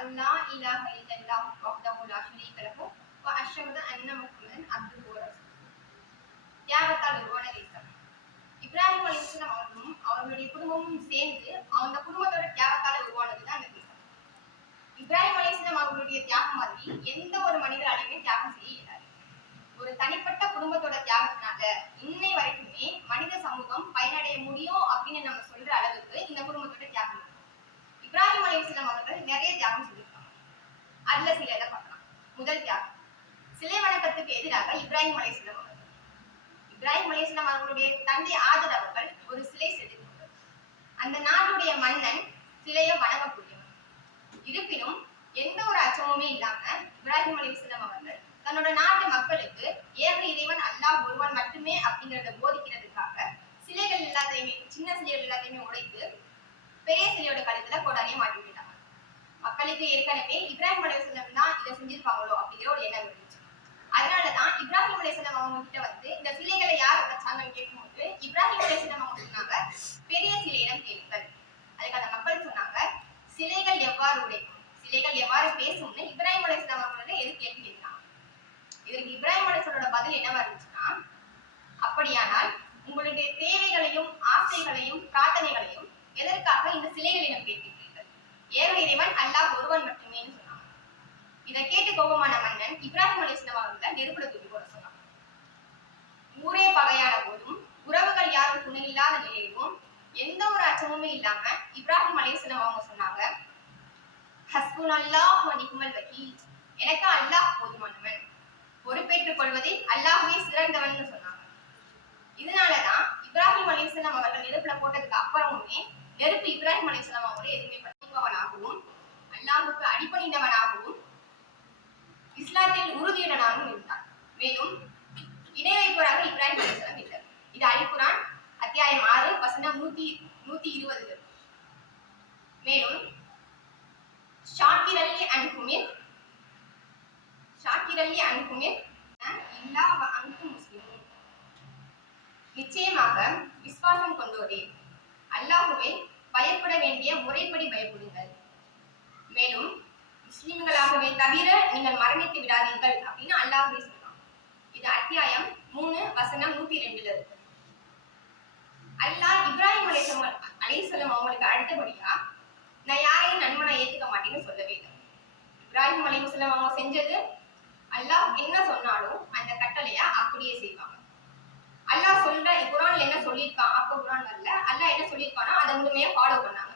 அல்லா இலாஹ இல்லல்லாஹ் வஹ்தஹு லா ஷரீக லஹு வ அஷ்ஹது அன்ன முஹம்மதன் அப்துஹு வ ரசூலுஹு தியாகத்தால் உருவான தேசம் இப்ராஹிம் அலிஸ்லாம் அவர்களும் அவர்களுடைய குடும்பமும் சேர்ந்து அந்த குடும்பத்தோட தியாகத்தால் உருவானது தான் அந்த தேசம் இப்ராஹிம் அலிஸ்லாம் அவர்களுடைய தியாகம் மாதிரி எந்த ஒரு மனிதராலையுமே தியாகம் செய்ய இயலாது ஒரு தனிப்பட்ட குடும்பத்தோட தியாகத்தினால இன்னை வரைக்குமே மனித சமூகம் பயனடைய முடியும் அப்படின்னு நம்ம சொல்ற அளவுக்கு இந்த குடும்பத்தோட தியாகம் இருக்கு. இப்ராஹிம் அலைஹிஸ்ஸலாம் அவர்கள் நிறைய தியாகம் செஞ்சிருக்காங்க அதுல சில பார்க்கலாம். முதல் தியாகம் சிலை வணக்கத்துக்கு எதிராக இப்ராஹிம் அலைஹிஸ்ஸலாம் அவர்கள். இப்ராஹிம் அலைஹிஸ்ஸலாம் அவர்களுடைய தந்தை ஆதர் அவர்கள் ஒரு சிலை செதுக்கினார் அந்த நாட்டுடைய மன்னன் சிலையை வணங்கக்கூடியவர். இருப்பினும் எந்த ஒரு அச்சமுமே இல்லாம இப்ராஹிம் அலைஹிஸ்ஸலாம் அவர்கள் தன்னோட நாட்டு மக்களுக்கு ஏக இறைவன் அல்லாஹ் ஒருவன் மட்டுமே அப்படிங்கறத போதிக்கிறதுக்காக சிலைகள் எல்லாத்தையுமே சின்ன சிலைகள் எல்லாத்தையுமே உடைத்து பெரிய சிலையோட கழுத்துல கொடானே மாட்டி விட்டாங்க ஏற்கனவே இப்ராஹிம் அலைஹிஸ்ஸலாம் தான் இதை செஞ்சிருப்பாங்களோ அப்படிங்கிற ஒரு எண்ணம் இருந்துச்சு. அதனாலதான் இப்ராஹிம் அலைஹிஸ்ஸலாம் அவங்க கிட்ட வந்து இந்த சிலைகளை யார் வச்சாங்கன்னு கேட்கும்போது இப்ராஹிம் அலைஹிஸ்ஸலாம் அவங்க சொன்னாங்க பெரிய சிலையிடம் கேளுங்கள். அதுக்கு அந்த மக்கள் சொன்னாங்க சிலைகள் எவ்வாறு உடைக்கும்? சிலைகள் எவ்வாறு பேசும்னு இப்ராஹிம் அலைஹிஸ்ஸலாம் அவங்களோட எது கேள்வி கேட்கிறாங்க இதற்கு இப்ராஹிம் அலைஹிஸ்ஸலோட பதில் என்னவா இருந்துச்சுன்னா அப்படியானால் உங்களுடைய தேவைகளையும் ஆசைகளையும் பிரார்த்தனைகளையும் எதற்காக இந்த சிலைகளிடம் ஏக இறைவன் அல்லாஹ் ஒருவன் மட்டுமேன்னு சொன்னாங்க இதை கேட்டு கோபமான மன்னன் இப்ராஹிம் அலைஹிஸ்ஸலாம் அவர்களை நெருப்புல தூக்கி போட சொன்னாங்க ஊரே பகையான போதும் உறவுகள் யாரும் துணை இல்லாத நிலையிலும் எந்த ஒரு அச்சமுமே இல்லாம இப்ராஹிம் அலைஹிஸ்ஸலாம் அவங்க சொன்னாங்க ஹஸ்புன் அல்லாஹ் நிகுமல் வக்கீல். எனக்கு அல்லாஹ் போதுமானவன். பொறுப்பேற்றுக் கொள்வதில் அல்லாஹ்வே சிறந்தவன் சொன்னாங்க. இதனாலதான் இப்ராஹிம் அலைஹிஸ்ஸலாம் அவர்கள் நெருப்புல போட்டதுக்கு அப்புறமுமே நெருப்பு இப்ராஹிம் அலைஹிஸ்ஸலாம் அவங்களை அடிப்பணிந்தவனாகவும் இஸ்லாத்தில் உறுதியுடனாகவும் இருந்தார் மேலும் இணை வைப்பவராக இப்ராஹிம் அலிஸ்லாம் இருந்தார். இது அல்குரான் அத்தியாயம் ஆறு வசனம் நூத்தி நூத்தி இருபது. மேலும் ஷாக்கிரல்லி அன்குமிர் ஷாக்கிரல்லி அன்குமிர் இல்லா வ அன்கும் நிச்சயமாக விஸ்வாசம் கொண்டோரே அல்லாஹுவை பயப்பட வேண்டிய முறைப்படி பயப்படுங்கள். மேலும் தவிர நீங்கள் மரணித்து விடாதீர்கள் அப்படின்னு அல்லாஹுவே சொன்னான் இது அத்தியாயம் மூணு வசனம் நூத்தி ரெண்டுல இருக்கு. அல்லாஹ் இப்ராஹிம் அலைஹிஸ்ஸலாம் அலைஹிஸ்ஸலாம் அவங்களுக்கு அடுத்தபடியா நான் யாரையும் நண்பனை ஏத்துக்க மாட்டேன்னு சொல்லவே இல்லை. இப்ராஹிம் அலைஹிஸ்ஸலாம் அவங்க செஞ்சது அல்லாஹ் என்ன சொன்னாலும் அந்த கட்டளைய அப்படியே செய்வாங்க. அல்லாஹ் சொல்ற குரான்ல என்ன சொல்லியிருக்கான்? அப்போ குரான் வரல. அல்லாஹ் என்ன சொல்லியிருக்கானோ அதை முழுமையா ஃபாலோ பண்ணாங்க.